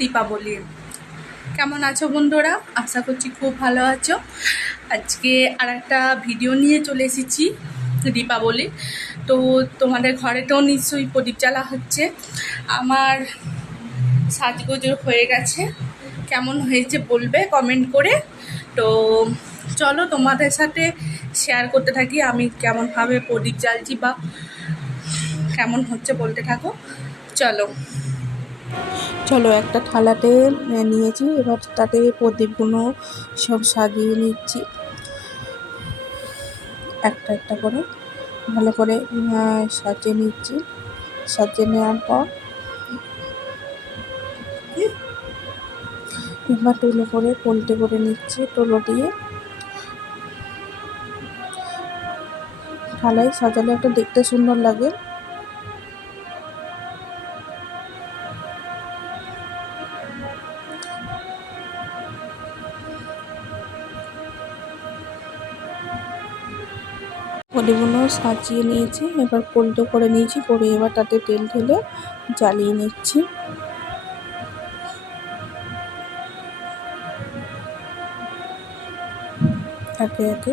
দীপাবলি। কেমন আছো বন্ধুরা? আশা করছি খুব ভালো আছো। আজকে আর একটা ভিডিও নিয়ে চলে এসেছি দীপাবলি। তো তোমাদের ঘরেতেও নিশ্চয়ই প্রদীপ জ্বালা হচ্ছে। আমার সাজগোজ হয়ে গেছে, কেমন হয়েছে বলবে কমেন্ট করে। তো চলো তোমাদের সাথে শেয়ার করতে থাকি আমি কেমনভাবে প্রদীপ জ্বালছি বা কেমন হচ্ছে বলতে থাকো। চলো চলো একটা থালাতে নিয়েছি, এবার তাতে প্রদীপগুলো সব সাজিয়ে নিচ্ছি একটা একটা করে, ভালো করে সাজিয়ে নিচ্ছি। সাজিয়ে নেওয়ার পর এবার তুলো করে পোল্টে করে নিচ্ছি। তুলো দিয়ে থালায় সাজালে একটা দেখতে সুন্দর লাগে। প্রদীপগুলো সাজিয়ে নিয়েছি, এবার পোল্টে করে নিয়েছি, করে এবার তাতে তেল ঢেলে জ্বালিয়ে নিচ্ছি। একে একে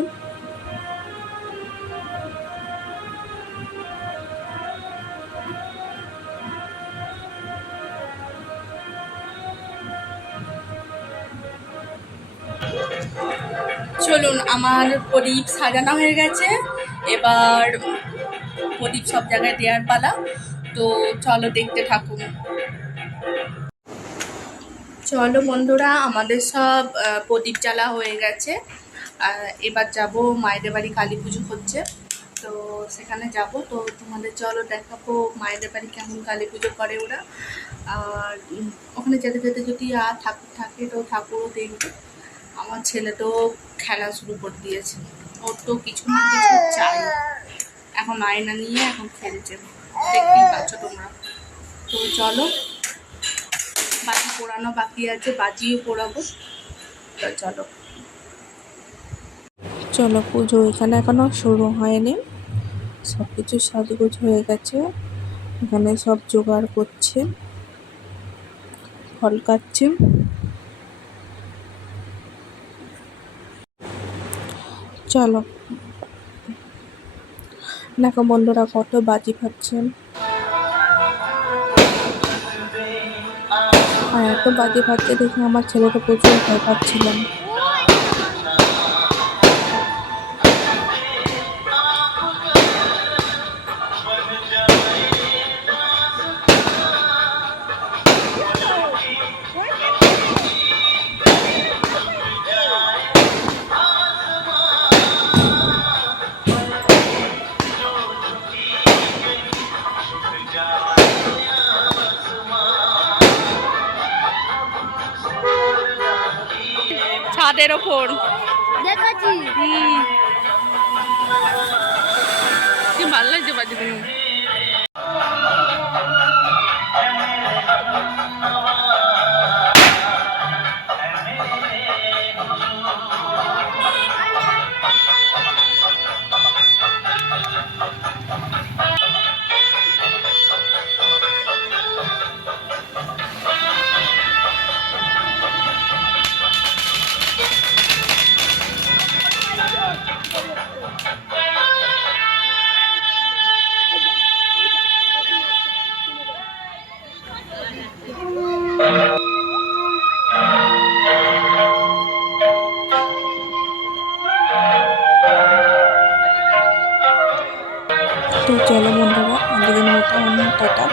চলুন, আমার প্রদীপ সাজানো হয়ে গেছে, এবার প্রদীপ সব জায়গায় দেওয়ার পালা। তো চলো দেখতে থাকুন। চলো বন্ধুরা, আমাদের সব প্রদীপ জ্বালা হয়ে গেছে। এবার যাব মায়েদের বাড়ি, কালী পুজো হচ্ছে, তো সেখানে যাব। তো তোমাদের চলো দেখাবো মায়েদের বাড়ি কেমন কালী পুজো করে ওরা। আর ওখানে যেতে যেতে যদি আর ঠাকুর থাকে তো ঠাকুরও দেখবে। আমার ছেলে তো খেলা শুরু করে দিয়েছে, ওর তো কিছু না কিছু চাই। এখন আয়না নিয়ে এখন খেলছে, দেখতেই পাচ্ছ তোমরা। তো চলো, বাজি পোড়ানো বাকি আছে, বাজিও পোড়াবো। তো চলো চলো পুজো এখানে এখনো শুরু হয়নি, সব কিছু সাজগোজ হয়ে গেছে। এখানে সব জোগাড় করছে, ফল কাটছে। চলো দেখো বন্ধুরা কত বাজি ফাটছেন, আর এত বাজি ফাটছে দেখে আমার ছেলেটা প্রচুর ভয় পাচ্ছিলেন। ছাদের ওপর দেখাচ্ছি, কি ভালো লাগছে বাজি তুমি। তো চলো বন্ধুরা, আজকের মতো টাটা।